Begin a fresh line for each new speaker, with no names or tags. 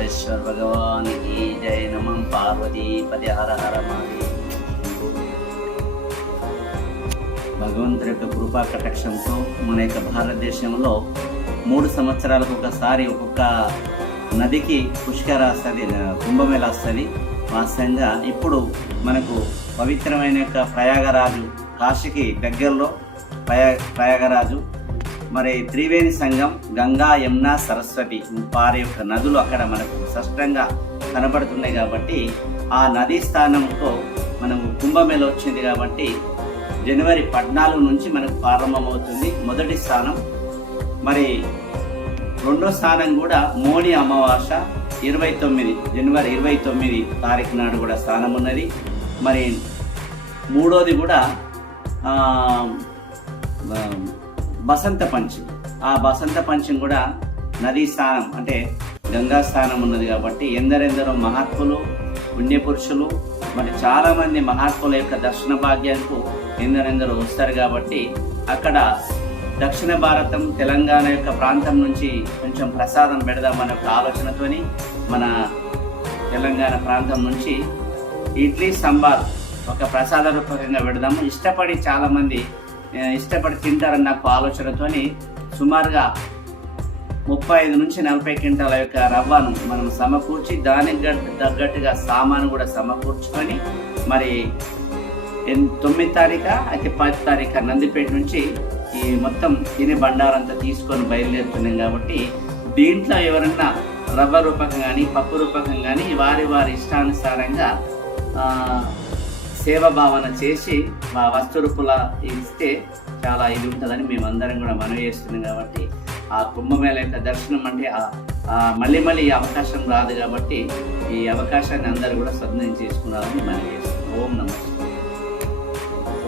ఓంకారేశ్వర భగవాన్ ఈ జయ నమం పార్వతీపతి హర హర మాది భగవంతుడి యొక్క కృపా కటక్షంతో మన యొక్క భారతదేశంలో మూడు సంవత్సరాలకు ఒకసారి ఒక్కొక్క నదికి పుష్కర వస్తుంది కుంభమేళ వస్తుంది వాస్తవంగా ఇప్పుడు మనకు పవిత్రమైన యొక్క ప్రయాగరాజు కాశీకి దగ్గరలో ప్రయా ప్రయాగరాజు మరి త్రివేణి సంఘం గంగా యమున సరస్వతి వారి యొక్క నదులు అక్కడ మనకు స్పష్టంగా కనబడుతున్నాయి కాబట్టి ఆ నదీ స్థానంతో మనం కుంభమేళ వచ్చింది కాబట్టి జనవరి పద్నాలుగు నుంచి మనకు ప్రారంభమవుతుంది మొదటి స్థానం మరి రెండో స్థానం కూడా మోడీ అమావాస ఇరవై తొమ్మిది జనవరి ఇరవై తొమ్మిది తారీఖు నాడు కూడా స్థానం ఉన్నది మరి మూడోది కూడా బసంత పంచం ఆ బసంత పంచం కూడా నదీ స్థానం అంటే గంగా స్థానం ఉన్నది కాబట్టి ఎందరెందరో మహాత్ములు పుణ్యపురుషులు మరి చాలామంది మహాత్ముల యొక్క దర్శన భాగ్యాలకు ఎందరెందరో వస్తారు కాబట్టి అక్కడ దక్షిణ భారతం తెలంగాణ యొక్క ప్రాంతం నుంచి కొంచెం ప్రసాదం పెడదామనే ఒక ఆలోచనతోని మన తెలంగాణ ప్రాంతం నుంచి ఇడ్లీ సంబార్ ఒక ప్రసాద రూపకంగా పెడదాము ఇష్టపడి చాలామంది ఇష్టపడి తింటారన్న ఒక ఆలోచనతో సుమారుగా ముప్పై ఐదు నుంచి నలభై క్వింటాల యొక్క రవ్వను మనం సమకూర్చి దానికి తగ్గట్టుగా సామాను కూడా సమకూర్చుకొని మరి తొమ్మిది తారీఖ అయితే పది తారీఖ నందిపేట నుంచి ఈ మొత్తం తినే బండారంతా తీసుకొని బయలుదేరుతున్నాం కాబట్టి దీంట్లో ఎవరన్నా రవ్వ రూపకం కానీ పప్పు రూపకం కానీ వారి వారి ఇష్టానుసారంగా సేవ భావన చేసి మా వస్తురూపులా ఇస్తే చాలా ఇది ఉంటుందని మేమందరం కూడా మనవి చేస్తున్నాం కాబట్టి ఆ కుంభమేళ యొక్క దర్శనం అంటే మళ్ళీ మళ్ళీ ఈ అవకాశం రాదు కాబట్టి ఈ అవకాశాన్ని అందరూ కూడా సద్వినియోగం చేసుకున్నారని మనవి చేస్తున్నాం ఓం నమస్తే